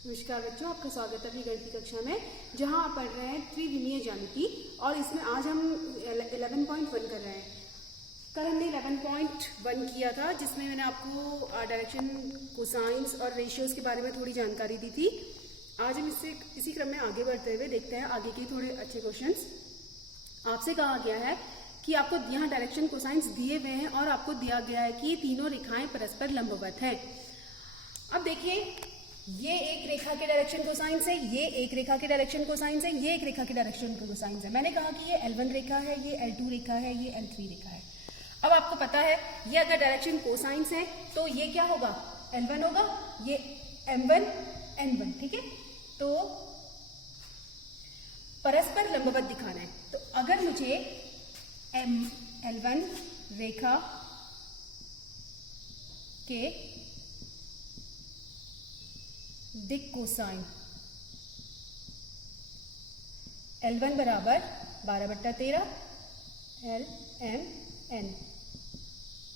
नमस्कार बच्चों, आपका स्वागत है अपनी गणित की कक्षा में, जहां आप पढ़ रहे हैं त्रिविमीय ज्यामिति। और इसमें आज हम 11.1 कर रहे हैं। कल हमने 11.1 किया था, जिसमें मैंने आपको डायरेक्शन, कोसाइंस और रेशियोज के बारे में थोड़ी जानकारी दी थी। आज हम इसी क्रम में आगे बढ़ते हुए देखते हैं आगे के थोड़े अच्छे क्वेश्चंस। आपसे कहा गया है कि आपको यहाँ डायरेक्शन, कोसाइंस दिए हुए हैं और आपको दिया गया है कि ये तीनों रेखाएं परस्पर लंबवत हैं। अब देखिए, ये एक रेखा के डायरेक्शन कोसाइंस है, ये एक रेखा के डायरेक्शन कोसाइंस है, ये एक रेखा के डायरेक्शन कोसाइंस है। मैंने कहा कि ये L1 रेखा है, ये L2 रेखा है, ये L3 रेखा है। अब आपको पता है ये अगर डायरेक्शन कोसाइंस है तो ये क्या होगा, L1 होगा, ये M1 N1, ठीक है। तो परस्पर लंबवत दिखाना है, तो अगर मुझे L1 रेखा के दिक् कोसाइन L1 बराबर 12/13 LMN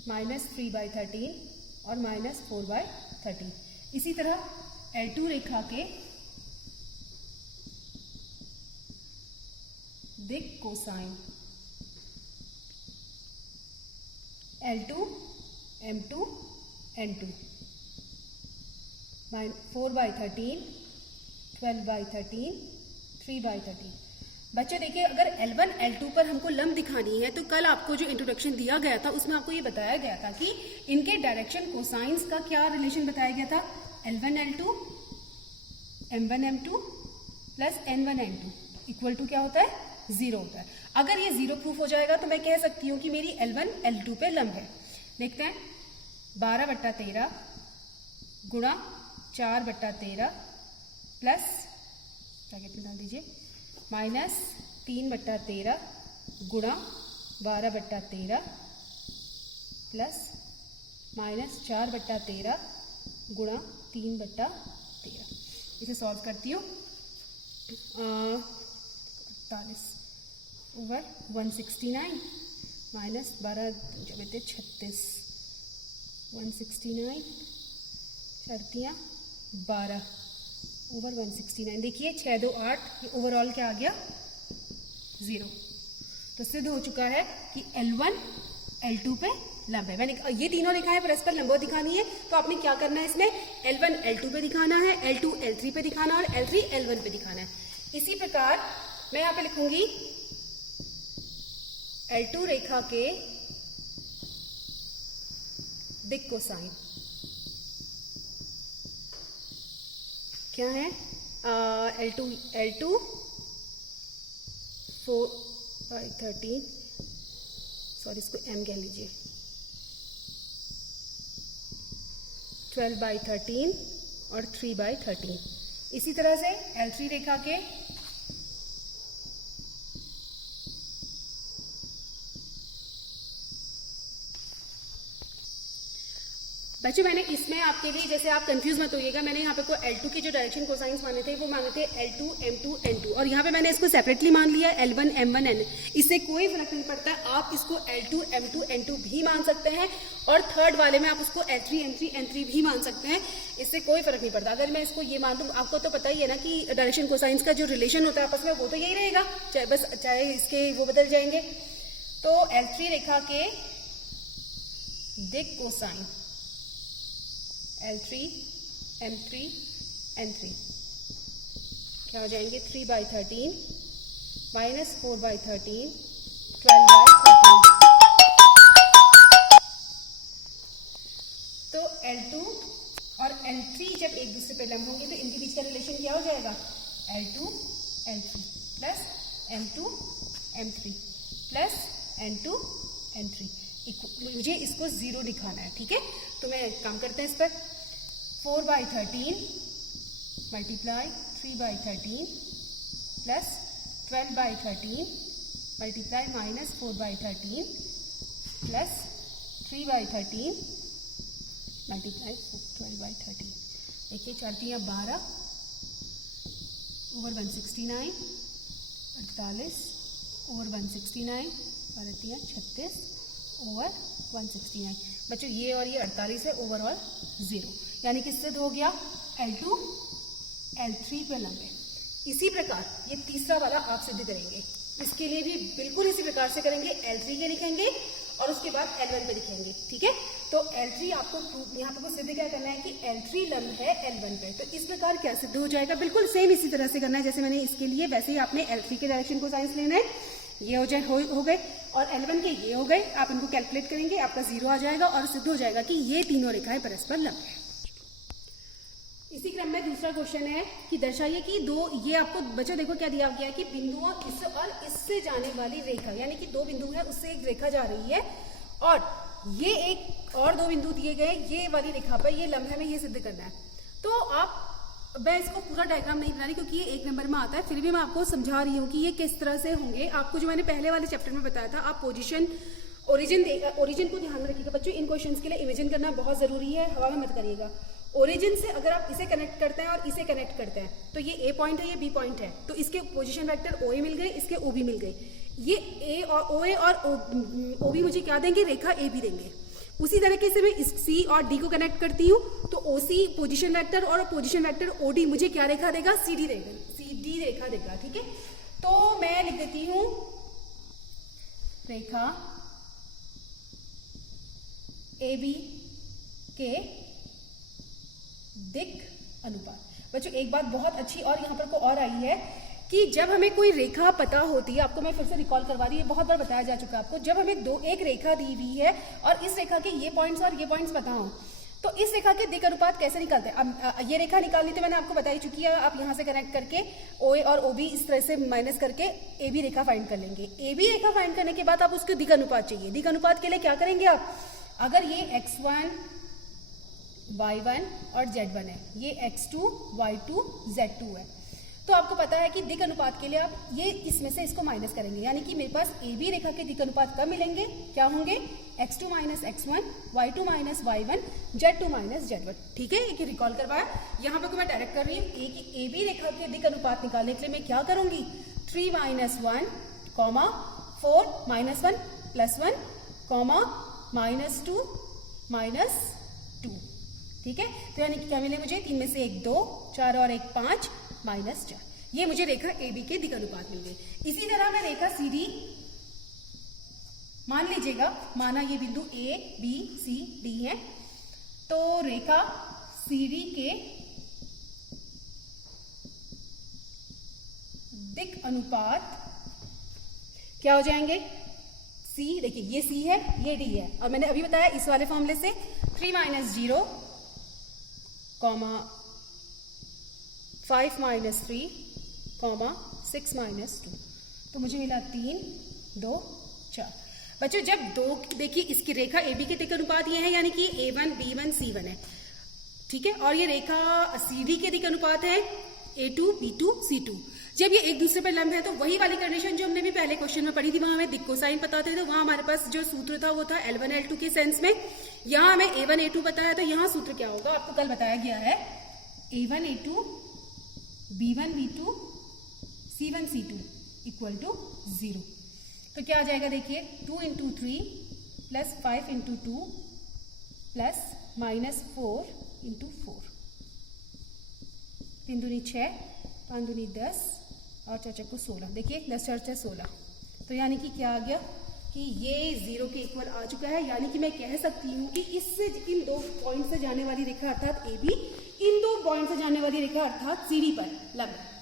-3/13 और -4/13। इसी तरह L2 रेखा के दिक् कोसाइन L2 M2 N2 4/13 12/13 3/13। बच्चे देखिए, अगर L1 L2 पर हमको लंब दिखानी है तो कल आपको जो इंट्रोडक्शन दिया गया था उसमें आपको ये बताया गया था कि इनके डायरेक्शन कोसाइंस का क्या रिलेशन बताया गया था। L1 L2 M1 M2 plus N1 N2 equal to क्या होता है, 0 होता है। अगर ये 0 प्रूफ हो जाएगा तो मैं कह सकती हूँ कि मेरी L1 L2 पे लंब है। देखते हैं, 12/13 गुणा 4/13 प्लस ब्रैकेट में डाल दीजिए -3/13 गुणा 12/13 प्लस -4/13 गुणा 3/13। इसे सॉल्व करती हूँ। 48 ओवर 169 माइनस 12 जब 36 169 चरतियाँ 12 ओवर 169। देखिए 6 2 8, ओवरऑल क्या आ गया, 0। तो सिद्ध हो चुका है कि L1 L2 पे लंब है। मैंने ये तीनों रेखाएं परस्पर लंबवत दिखानी है, तो आपने क्या करना है, इसमें L1 L2 पे दिखाना है, L2 L3 पे दिखाना है और L3 L1 पे दिखाना है। इसी प्रकार मैं यहाँ पे लिखूंगी L2 रेखा के दिक् कोसाइन क्या है, L2 4/13, सॉरी इसको M कह लीजिए, 12/13 और 3/13। इसी तरह से L3 रेखा के बच्चों, मैंने इसमें आपके लिए, जैसे आप कंफ्यूज मत होइएगा, मैंने यहाँ पे को L2 के जो डायरेक्शन कोसाइंस माने थे वो माने थे L2 M2 N2, और यहाँ पे मैंने इसको सेपरेटली मान लिया L1 M1 N। इससे कोई फर्क नहीं पड़ता, आप इसको L2 M2 N2 भी मान सकते हैं और थर्ड वाले में आप उसको L3 M3 N3 भी मान सकते हैं। इससे कोई फर्क नहीं पड़ता। अगर मैं इसको ये मान दूँ, आपको तो पता ही है ना कि डायरेक्शन कोसाइंस का जो रिलेशन होता है आपस में वो तो यही रहेगा, चाहे इसके वो बदल जाएंगे। तो L3 रेखा के दिक् कोसाइन L3 M3 N3 क्या हो जाएंगे, 3/13 -4/13 12/13। तो L2 और L3 जब एक दूसरे पे लंब होंगे तो इनके बीच का रिलेशन क्या हो जाएगा, L2 L3 plus M2 M3 plus N2 N3। मुझे इसको 0 दिखाना है, ठीक है। तो मैं काम करते हैं इस पर, 4/13 multiply 3/13 plus 12/13 multiply -4/13 plus 3/13 multiply 12/13। देखिए 4 12 ओवर 169 48 ओवर 169 12 36 ओवर 169। बच्चों ये और ये 48 है, ओवरऑल 0, यानी कि सिद्ध हो गया L2 L3 पे लंब है। इसी प्रकार ये तीसरा वाला आप सिद्ध करेंगे। इसके लिए भी बिल्कुल इसी प्रकार से करेंगे। L3 के लिखेंगे और उसके बाद L1 पे लिखेंगे, ठीक है। तो L3 आपको यहाँ पे सिद्ध क्या करना है कि L3 लंब है L1 पे। तो इस प्रकार क्या सिद्ध हो जाएगा, बिल्कुल सेम इसी तरह से करना है जैसे मैंने इसके लिए, वैसे ही आपने L3 के डायरेक्शन को साइंस लेना है। ये हो गए और L1 के ये हो गए। आप इनको कैलकुलेट करेंगे, आपका 0 आ जाएगा और सिद्ध हो जाएगा कि ये तीनों रेखाएं परस्पर लंब है। इसी क्रम में दूसरा क्वेश्चन है कि दर्शाइए कि ये आपको बच्चों देखो क्या दिया गया है कि बिंदुओं इस और इससे जाने वाली रेखा, यानी कि 2 बिंदु है उससे एक रेखा जा रही है और ये एक और 2 बिंदु दिए गए, ये वाली रेखा पर ये लंब है, हमें ये सिद्ध करना है। तो आप, मैं इसको पूरा डायग्राम नहीं बना रही क्योंकि ये 1 नंबर में आता है, फिर भी मैं आपको समझा रही हूँ कि ये किस तरह से होंगे। आपको जो मैंने पहले वाले चैप्टर में बताया था, आप ओरिजिन को ध्यान में रखिएगा बच्चों। इन क्वेश्चंस के लिए इमेजिन करना बहुत जरूरी है, हवा में मत करिएगा। ओरिजिन से अगर आप इसे कनेक्ट करते हैं और इसे कनेक्ट करते हैं तो ये ए पॉइंट है, ये बी पॉइंट है, तो इसके पोजीशन वेक्टर ओ ए मिल गए, इसके ओ बी मिल गए। ये ए और ओ ए और ओ बी मुझे क्या देंगे, रेखा ए बी देंगे। उसी तरीके से मैं इस सी और डी को कनेक्ट करती हूँ तो ओ सी पोजिशन वेक्टर और पोजिशन वेक्टर ओ डी मुझे क्या रेखा देगा, सी डी देगा, सी डी रेखा देगा, ठीक है। तो मैं लिख देती हूँ रेखा ए बी के दिक् अनुपात। बच्चों एक बात बहुत अच्छी और यहाँ पर को और आई है कि जब हमें कोई रेखा पता होती है, आपको मैं फिर से रिकॉल करवा रही हूँ, बहुत बार बताया जा चुका है आपको, जब हमें एक रेखा दी हुई है और इस रेखा के ये पॉइंट्स और ये पॉइंट्स पता हो तो इस रेखा के दिक् अनुपात कैसे निकालते हैं। अब ये रेखा निकालनी तो मैंने आपको बताई चुकी है। आप यहाँ से कनेक्ट करके ओ ए और ओ बी इस तरह से माइनस करके ए बी रेखा फाइंड कर लेंगे। ए बी रेखा फाइंड करने के बाद आप उसके दिक् अनुपात चाहिए। दिक् अनुपात के लिए क्या करेंगे आप, अगर ये x1 y1 और z1 है, ये x2 y2 z2 है, तो आपको पता है कि दिक् अनुपात के लिए आप ये इसमें से इसको माइनस करेंगे, यानी कि मेरे पास ए बी रेखा के दिक् अनुपात कब मिलेंगे, क्या होंगे, x2 minus x1, y2 minus y1, z2 minus z1, ठीक है। एक रिकॉल करवाया। यहाँ पे को मैं डायरेक्ट कर रही हूँ ए बी रेखा के दिक् अनुपात निकालने के लिए मैं क्या करूंगी, 3 minus 1 comma 4 minus 1 plus 1 comma minus 2 minus 2, ठीक है। तो यानी कि क्या मिले मुझे, 3 में से 1 2, 4 और 1 5 माइनस 4, ये मुझे रेखा ए बी के दिक् अनुपात मिल गए। इसी तरह मैं रेखा सी डी, मान लीजिएगा, माना ये बिंदु ए बी सी डी है, तो रेखा सी डी के दिक् अनुपात क्या हो जाएंगे, सी, देखिए ये सी है, ये डी है, और मैंने अभी बताया इस वाले फॉर्मूले से 3 minus 0 comma 5 minus 3 comma 6 minus 2, तो मुझे मिला 3 2 4। बच्चों जब दो, देखिए इसकी रेखा ए बी के दिक् अनुपात ये है, यानी कि A1 B1 C1 है, ठीक है, और ये रेखा सी डी के दिक् अनुपात है A2 B2 C2। जब ये एक दूसरे पर लंब है तो वही वाली कंडीशन जो हमने भी पहले क्वेश्चन में पढ़ी थी, वहां हमें दिक् कोसाइन पता थे, तो वहां हमारे पास जो सूत्र था वो था L1 L2 के सेंस में। यहाँ हमें A1 A2 पता है, तो यहाँ सूत्र क्या होगा, आपको कल बताया गया है, A1 A2 B1 B2 C1 C2 equal to 0। तो क्या आ जाएगा, देखिए 2 into 3 plus 5 into 2 plus minus 4 into 4, 3 दूनी 6, 5 दूनी 10 और 4 को 16, देखिए 10 4 16, तो यानी कि क्या आ गया कि ये 0 के इक्वल आ चुका है। यानी कि मैं कह सकती हूँ कि इससे इन 2 पॉइंट से जाने वाली रेखा अर्थात ए बी, इन 2 पॉइंट से जाने वाली रेखा अर्थात सी डी पर लंब है।